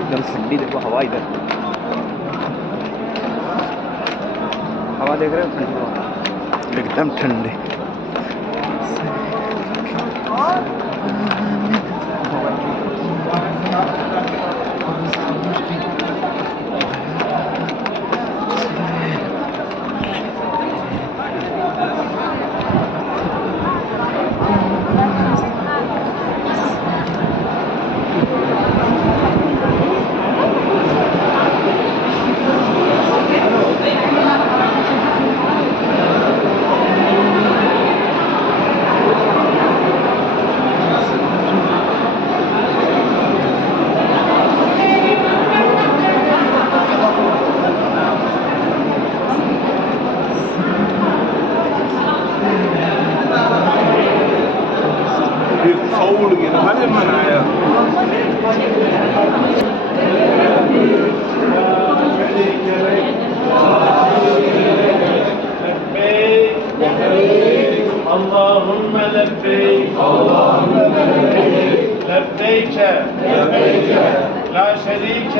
एकदम ठंडी देखो हवा इधर, हवा देख रहे हो, ठंडी हवा एकदम ठंडी। 서울이긴 하려면 아야. اللهم لبيك لبيك لا شريك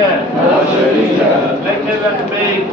لك لبيك.